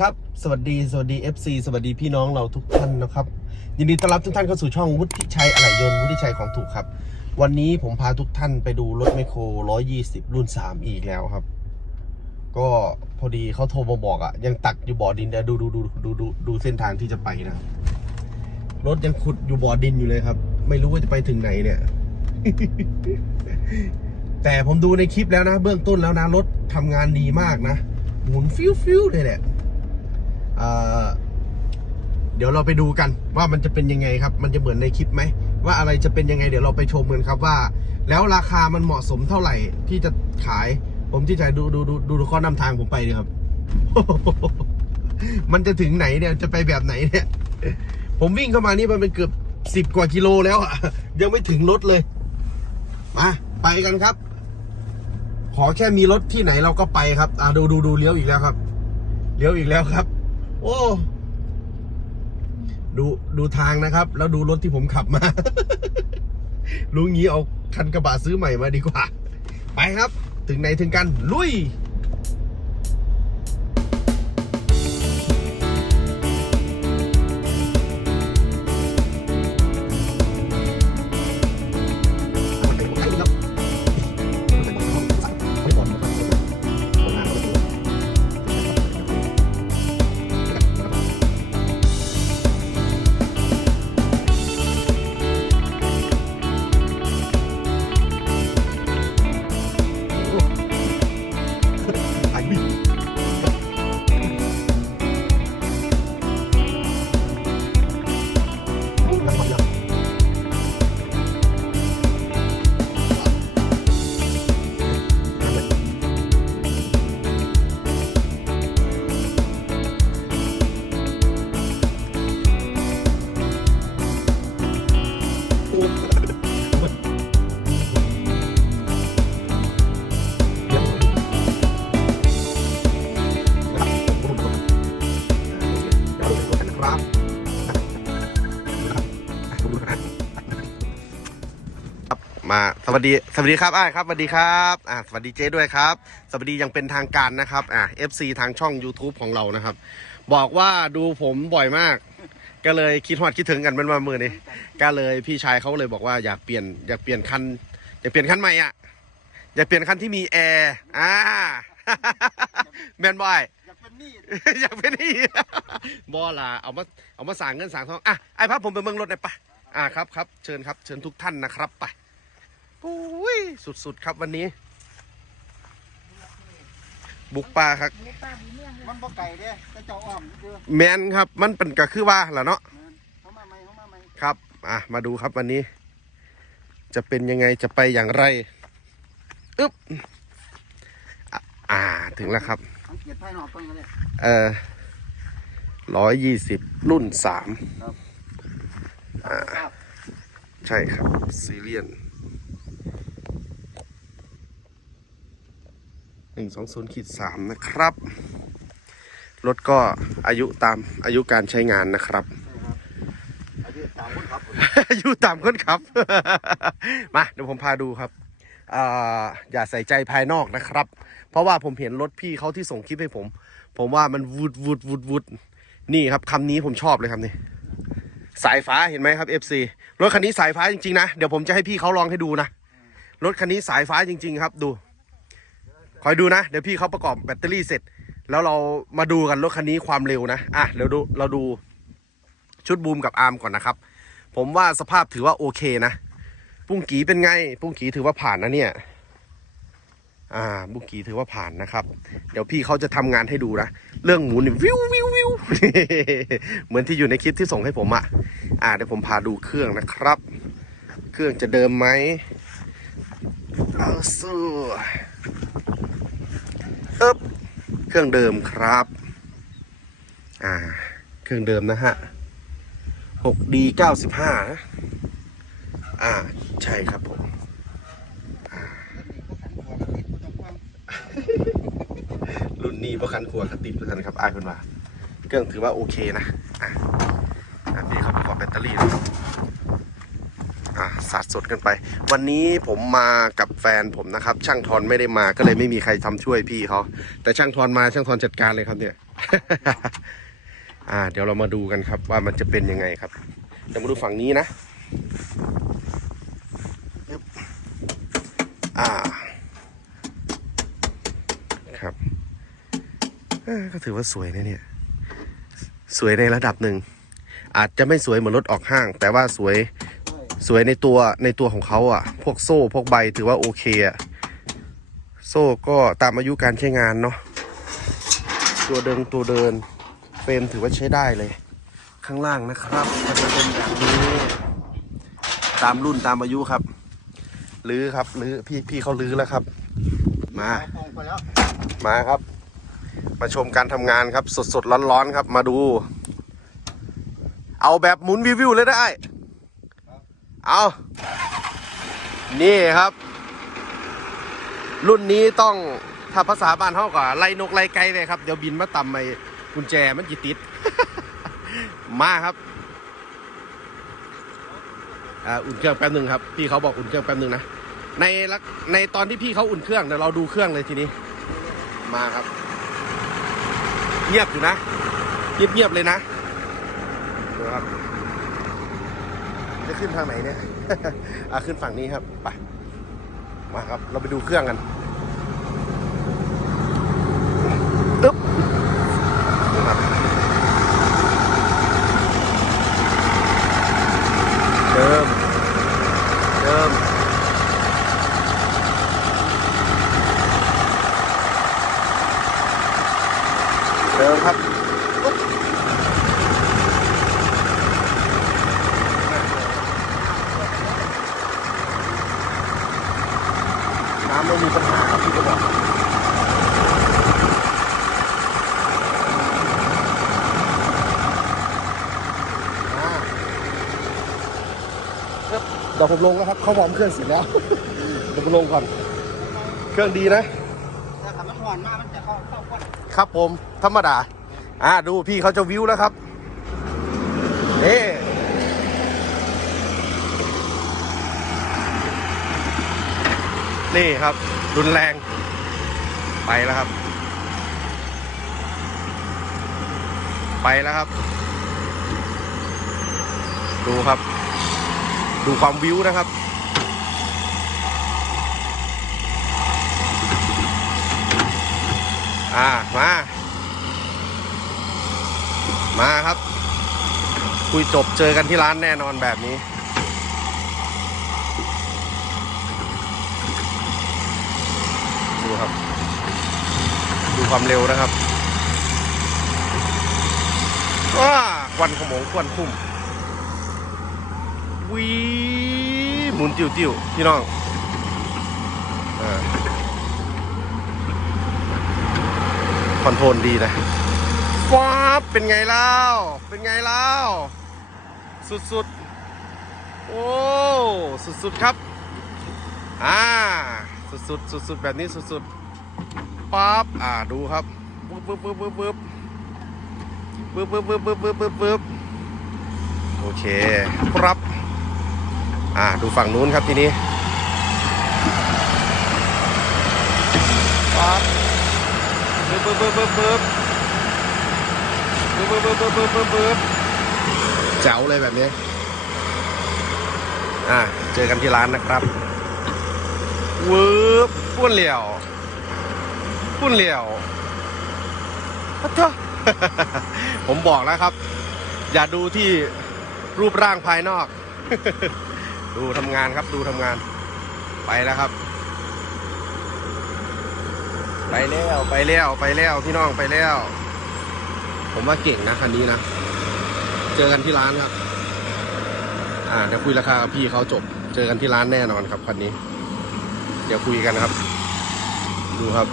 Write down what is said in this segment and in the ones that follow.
ครับ สวัสดี สวัสดี FC สวัสดีพี่น้องเราทุกท่านนะครับ ยินดีต้อนรับทุกท่านเข้าสู่ช่องวุฒิชัยอะไหล่ยนต์วุฒิชัยของถูกครับ วันนี้ผมพาทุกท่านไปดูรถไมโคร 120 รุ่น 3 อีกแล้วครับ ก็พอดีเขาโทรมาบอกอะ่ะ ยังตักอยู่บ่อดินเดี๋ยวดูดูดูดูดูดูเส้นทางที่จะไปนะครับรถยังขุดอยู่บ่อดินอยู่เลยครับ ไม่รู้ว่าจะไปถึงไหนเนี่ย แต่ผมดูในคลิปแล้วนะ เบื้องต้นแล้วนะรถทำงานดีมากนะหมุนฟิวฟิวเลยแหละ เเดี๋ยวเราไปดูกันว่ามันจะเป็นยังไงครับ มันจะเหมือนในคลิปไหม ว่าอะไรจะเป็นยังไง เดี๋ยวเราไปชมกันครับว่า แล้วราคามันเหมาะสมเท่าไหร่ที่จะขาย ผมที่จะดูดูดูดูข้อนำทางผมไปเลยครับ มันจะถึงไหนเนี่ยจะไปแบบไหนเนี่ย ผมวิ่งเข้ามานี่มันเป็นเกือบสิบกว่ากิโลแล้วอะยังไม่ถึงรถเลยมาไปกันครับ ขอแค่มีรถที่ไหนเราก็ไปครับอ่าดูดูดูเลี้ยวอีกแล้วครับ เลี้ยวอีกแล้วครับ โอ้ ดูดูทางนะครับ แล้วดูรถที่ผมขับมา รู้งี้เอาคันกระบะซื้อใหม่มาดีกว่า ไปครับ ถึงไหนถึงกัน ลุย สวัสดีสวัสดีครับอ้ายครับสวัสดีครับอ่าสวัสดีเจ๊ด้วยครับ สวัสดีอยังเป็นทางการนะครับอ่า FC ทางช่อง YouTube ของเรานะครับ บอกว่าดูผมบ่อยมาก ก็เลยคิดฮอดคิดถึงกันเป็นมามือนี้ก็เลยพี่ชายเขาเลยบอกว่าอยากเปลี่ยนอยากเปลี่ยนคันอยากเปลี่ยนคันใหม่อะอยากเปลี่ยนคันที่มีแอร์อ่าแมนบอยอยากเป็นนี้อยากเป็นนี่บอล่ะเอามาเอามาสั่งเงินสั่งทองอะไอ้พับผมไปเมืองรถหน่อยปะอะครับครับเชิญครับเชิญทุกท่านนะครับไป ปุ้ยสุดๆครับวันนี้ บุกป่าครับ มันบ่ไก่เด้ก็เจ้าอ้อมคือแมนครับ มันเป็นก็คือว่าแหละเนาะเขามาใหม่เขามาใหม่ครับ อะ มาดูครับวันนี้ จะเป็นยังไงจะไปอย่างไรอึ๊บอะอ่าถึงแล้วครับ สังเกตภายนอกก่อนก็ได้ เอ่อร้อยยี่สิบรุ่นสามครับ ใช่ครับซีเรียน หนึ่งสองศูนย์ขีดสามนะครับ รถก็อายุตามอายุการใช้งานนะครับ อายุตามคนครับอายุตามคนขับ มาเดี๋ยวผมพาดูครับอ่าอย่าใส่ใจภายนอกนะครับ เพราะว่าผมเห็นรถพี่เขาที่ส่งคลิปให้ผม ผมว่ามันวูดวูดวูดวูดนี่ครับคำนี้ผมชอบเลยครับนี่สายฟ้าเห็นไหมครับ FC รถคันนี้สายฟ้าจริงๆนะ เดี๋ยวผมจะให้พี่เขาลองให้ดูนะ รถคันนี้สายฟ้าจริง ๆ ครับดู คอยดูนะ เดี๋ยวพี่เขาประกอบแบตเตอรี่เสร็จ แล้วเรามาดูกันรถคันนี้ความเร็วนะ อะเดี๋ยวดูเราดูชุดบูมกับอาร์มก่อนนะครับ ผมว่าสภาพถือว่าโอเคนะ ปุ้งกีเป็นไง ปุ้งกีถือว่าผ่านนะเนี่ย อ่าบุ้งกีถือว่าผ่านนะครับ เดี๋ยวพี่เขาจะทำงานให้ดูนะ เรื่องหมุนนี่วิววิววิวเหมือนที่อยู่ในคลิปที่ส่งให้ผมอะ่ะ อ่าเดี๋ยวผมพาดูเครื่องนะครับ เครื่องจะเดิมไหมเอาสู้ เอ๊บเครื่องเดิมครับ อ่า เครื่องเดิมนะฮะ 6D 95นะอ่า ใช่ครับผมรุ่นนี้ประกันครัวกติดประกันครับอายคนว่า เครื่องถือว่าโอเคนะ อะพี่เขาประกอบแบตเตอรี่นะครับอะ สาดสดกันไป วันนี้ผมมากับแฟนผมนะครับ ช่างทอนไม่ได้มาก็เลยไม่มีใครทำช่วยพี่เขาแต่ช่างทอนมาช่างทอนจัดการเลยครับเนี่ย อ่า เดี๋ยวเรามาดูกันครับว่ามันจะเป็นยังไงครับเดี๋ยวมาดูฝั่งนี้นะอ่า ครับก็ถือว่าสวยนะเนี่ย สวยในระดับหนึ่งอาจจะไม่สวยเหมือนรถออกห้าง แต่ว่าสวย สวยในตัวในตัวของเขาอะ พวกโซ่พวกใบถือว่าโอเคอะ โซ่ก็ตามอายุการใช้งานเนาะตัวเดินตัวเดินเฟรมถือว่าใช้ได้เลย ข้างล่างนะครับก็จะเป็นแบบนี้ตามรุ่นตามอายุครับลื้อครับลื้อพี่พี่เขาลื้อแล้วครับ มา มาครับ มาชมการทำงานครับ สดสดร้อนร้อนครับ มาดู เอาแบบหมุนวิววิวเลยได้ เอานี่ครับ รุ่นนี้ต้องถ้าภาษาบ้านเขาก็ไล่นกไล่ไก่เลยครับ เดี๋ยวบินมาต่ำไปกุญแจมันจิติด มาครับอุ่นเครื่องแป๊บหนึ่งครับ พี่เขาบอกอุ่นเครื่องแป๊บหนึ่งนะในในตอนที่พี่เขาอุ่นเครื่องเดี๋ยวเราดูเครื่องเลยทีนี้ มาครับ เงียบอยู่นะเงียบเงียบๆเลยนะดูครับ จะขึ้นทางไหนเนี่ย อะขึ้นฝั่งนี้ครับ ไป มาครับ เราไปดูเครื่องกัน ตึ๊บดูครับ เดิม เดิม เดิมครับปุ๊บน้ำไม่มีปัญหาครับพี่ก็บอกเดี๋ยวผมลงแล้วครับ เขาวอร์มเครื่องเสร็จแล้ว เดี๋ยวผมลงก่อน เครื่องดีนะถ้าขับมันหอนมากมันจะเข้าเข้าก้นครับผม ธรรมดา อ่าดูพี่เขาจะวิวแล้วครับนี่ นี่ครับ รุนแรง ไปแล้วครับ ไปแล้วครับ ดูครับ ดูความวิวนะครับอ่ามา มาครับ คุยจบเจอกันที่ร้านแน่นอนแบบนี้ ดูครับ ดู ความเร็วนะครับว้าควันขโมงควันคุ้มวีหมุนติ้วพี่น้องอคอนโทรลดีนะฟ้าเป็นไงเล่า เป็นไงเล่า สุดๆ โอ้ สุดๆ ครับ อ่า สุดๆ สุดๆ แบบนี้สุดๆ ปั๊บอ่าดูครับปึ๊บปึ๊บปึ๊บปึ๊บปึ๊บปึ๊บปึ๊บปึ๊บปึ๊บปึ๊บปึ๊บปึ๊บโอเคครับอ่าดูฝั่งนู้นครับทีนี้ปั๊บปึ๊บปึ๊บปึ๊บปึ๊บปึ๊บปึ๊บปึ๊บปึ๊บปึ๊บปึ๊บปึ๊บเจ๋วเลยแบบนี้อะเจอกันที่ร้านนะครับวืบปุ้นเหลี่ยว ปุ้นเหลี่ยวพะเจ้าผมบอกแล้วครับ อย่าดูที่รูปร่างภายนอก ดูทำงานครับดูทำงาน ไปแล้วครับ ไปแล้วไปแล้วไปแล้วพี่น้องไปแล้ว ผมว่าเก่งนะคันนี้นะ เจอกันที่ร้านครับ อ่าเดี๋ยวคุยราคากับพี่เขาจบ เจอกันที่ร้านแน่นอนครับคันนี้ เดี๋ยวคุยกันครับ ดูครับ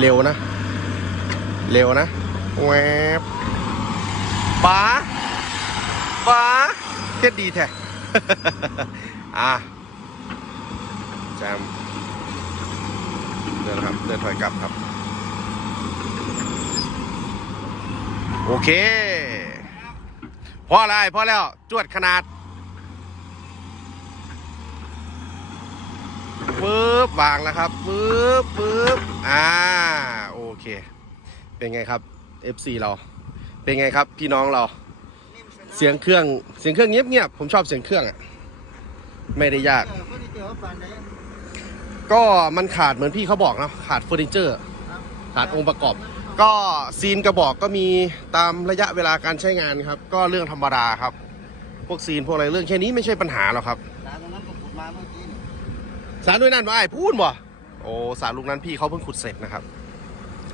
เร็วนะ เร็วนะแวบป๋าป๋าเท็ดดีแท้อะแจมเดินครับเดินถอยกลับครับ โอเคพออะไรพอแล้วจวดขนาด ปึ๊บวางแล้วครับปึ๊บปึ๊บอ่าโอเค เป็นไงครับ FC เรา เป็นไงครับพี่น้องเรา เสียงเครื่องเสียงเครื่องเงียบๆผมชอบเสียงเครื่องอะไม่ได้ยาก ก็มันขาดเหมือนพี่เขาบอกเนะขาดเฟอร์นิเจอร์ขาดองค์ประกอบ ก็ซีนกระบอกก็มีตามระยะเวลาการใช้งานครับ ก็เรื่องธรรมดาครับ พวกซีนพวกอะไรเรื่องแค่นี้ไม่ใช่ปัญหาหรอกครับ สารด้วยนั่นว่าไอ้พูดบ่โอ้สารลูกนั้นพี่เขาเพิ่งขุดเสร็จนะครับ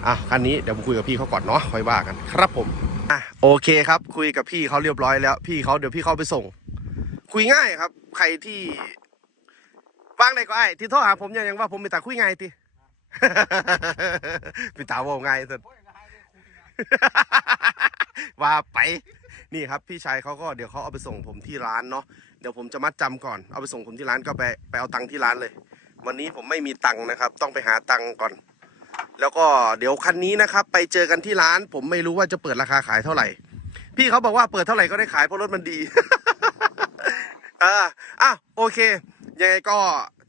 อะคันนี้เดี๋ยวผมคุยกับพี่เขาก่อนเนาะค่อยว่ากันครับผมอะโอเคครับ คุยกับพี่เขาเรียบร้อยแล้ว พี่เขาเดี๋ยวพี่เขาไปส่ง คุยง่ายครับ ใครที่ว่างไหนก็ไอ้ที่โทรหาผมยังยังว่าผมไปตาคุยง่ายทีไปตาว่าง่ายสุดว่าไปนี่ครับ พี่ชายเขาก็เดี๋ยวเขาเอาไปส่งผมที่ร้านเนาะ เดี๋ยวผมจะมัดจำก่อน เอาไปส่งผมที่ร้านก็ไปไปเอาตังค์ที่ร้านเลย วันนี้ผมไม่มีตังค์นะครับ ต้องไปหาตังค์ก่อน แล้วก็เดี๋ยวคันนี้นะครับ ไปเจอกันที่ร้าน ผมไม่รู้ว่าจะเปิดราคาขายเท่าไหร่ พี่เขาบอกว่าเปิดเท่าไหร่ก็ได้ขายเพราะรถมันดีอ่าอะโอเค ยังไงก็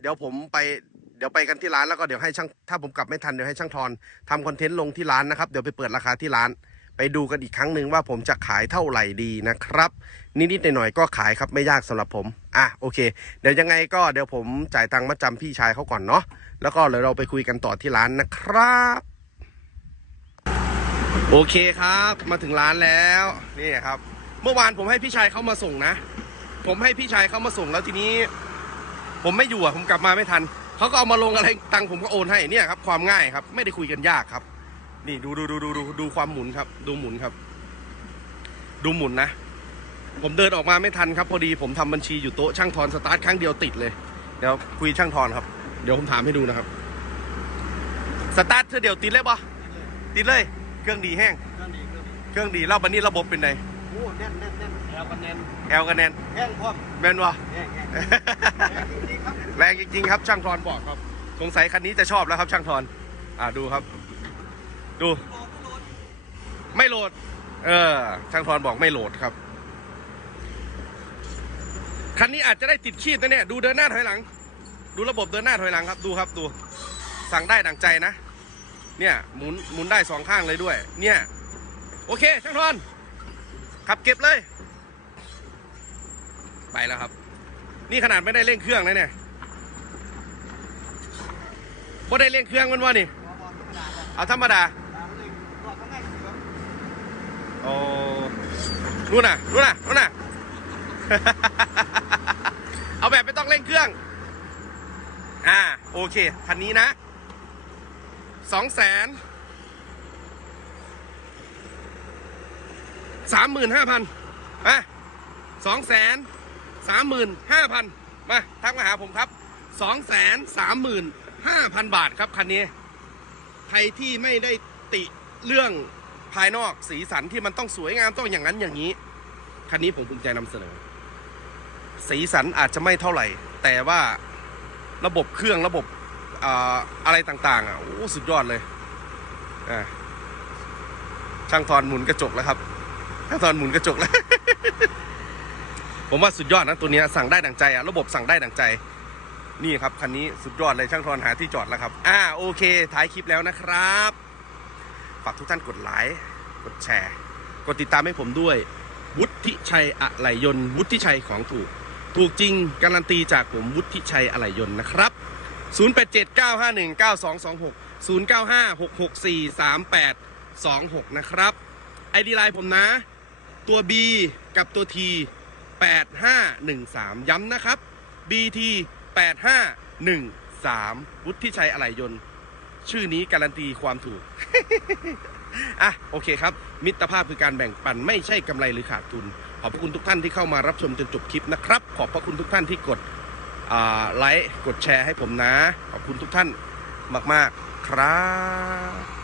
เดี๋ยวผมไปเดี๋ยวไปกันที่ร้านแล้วก็เดี๋ยวให้ช่างถ้าผมกลับไม่ทันเดี๋ยวให้ช่างทอนทำคอนเทนต์ลงที่ร้านนะครับ เดี๋ยวไปเปิดราคาที่ร้าน ไปดูกันอีกครั้งหนึ่งว่าผมจะขายเท่าไหร่ดีนะครับนิดๆหน่อยๆก็ขายครับไม่ยากสำหรับผมอะโอเค เดี๋ยวยังไงก็เดี๋ยวผมจ่ายตังค์มาจำพี่ชายเขาก่อนเนาะแล้วก็เดี๋ยวเราไปคุยกันต่อที่ร้านนะครับ โอเคครับมาถึงร้านแล้วนี่ครับ เมื่อวานผมให้พี่ชายเขามาส่งนะ ผมให้พี่ชายเขามาส่งแล้วทีนี้ ผมไม่อยู่อะผมกลับมาไม่ทันเขาก็เอามาลงอะไรตังค์ผมก็โอนให้เนี่ยครับ ความง่ายครับ ไม่ได้คุยกันยากครับ นี่ดูดูดูดูดูดูความหมุนครับ ดูหมุนครับ ดูหมุนนะ ผมเดินออกมาไม่ทันครับ พอดีผมทำบัญชีอยู่โต๊ะช่างทอนสตาร์ทครั้งเดียวติดเลย เดี๋ยวคุยช่างทอนครับ เดี๋ยวผมถามให้ดูนะครับ สตาร์ทเธอเดียวติดเลยปะติดเลย เครื่องดีแห้งเครื่องดีเครื่องดีเครื่องดีแล้วบันนี้ระบบเป็นไงโอ้แน่นแน่นแน่นแอลกันแน่นแอลกันแนนแห้งพร้อมแมนวะแห้งแห้งแห้งจริงๆครับแรงจริงๆครับช่างทอนบอกครับ สงสัยคันนี้จะชอบแล้วครับช่างทอน อ่าดูครับ ดู ไม่โหลด เออช่างทอนบอกไม่โหลดครับ คันนี้อาจจะได้ติดขีดนะเนี่ย ดูเดินหน้าถอยหลัง ดูระบบเดินหน้าถอยหลังครับ ดูครับดู สั่งได้ดังใจนะ เนี่ยหมุนหมุนได้สองข้างเลยด้วย เนี่ย โอเค ช่างทอน ขับเก็บเลย ไปแล้วครับ นี่ขนาดไม่ได้เร่งเครื่องนะเนี่ยบ่ได้เร่งเครื่องมันวะนี่ เอาธรรมดา โอ้นู่นน่ะนู่นน่ะนู่นน่ะ เอาแบบไม่ต้องเร่งเครื่อง อ่า โอเคคันนี้นะสองแสนสามหมื่นห้าพันอะสองแสนสามหมื่นห้าพันมาทักมาหาผมครับสองแสนสามหมื่นห้าพันบาทครับคันนี้ ใครที่ไม่ได้ติเรื่อง ภายนอกสีสันที่มันต้องสวยงามต้องอย่างนั้นอย่างนี้ คันนี้ผมภูมิใจนำเสนอ สีสันอาจจะไม่เท่าไหร่ แต่ว่าระบบเครื่องระบบอะไรต่าง ๆ อะโอ้สุดยอดเลยช่างทอนหมุนกระจกแล้วครับช่างทอนหมุนกระจกแล้ว ผมว่าสุดยอดนะตัวนี้สั่งได้ดังใจอะระบบสั่งได้ดังใจ นี่ครับคันนี้สุดยอดเลยช่างทอนหาที่จอดแล้วครับ อ่าโอเค ท้ายคลิปแล้วนะครับากทุกท่านกดไลค์กดแชร์ กดติดตามให้ผมด้วย วุฒิชัยอะไหลยนต์วุฒิชัยของถูก ถูกจริงการันตีจากผมวุฒิชัยอะไหลยนต์นะครับ 0879519226 0956643826 นะครับไอดีไลน์ผมนะ ตัว B กับตัว T 8513 ย้ำนะครับ BT 8513 วุฒิชัยอะไหลยนต์ ชื่อนี้การันตีความถูก อะโอเคครับ มิตรภาพคือการแบ่งปัน ไม่ใช่กำไรหรือขาดทุน ขอบพระคุณทุกท่านที่เข้ามารับชมจนจบคลิปนะครับ ขอบพระคุณทุกท่านที่กดไลค์กดแชร์ให้ผมนะ ขอบคุณทุกท่านมาก ๆ ครับ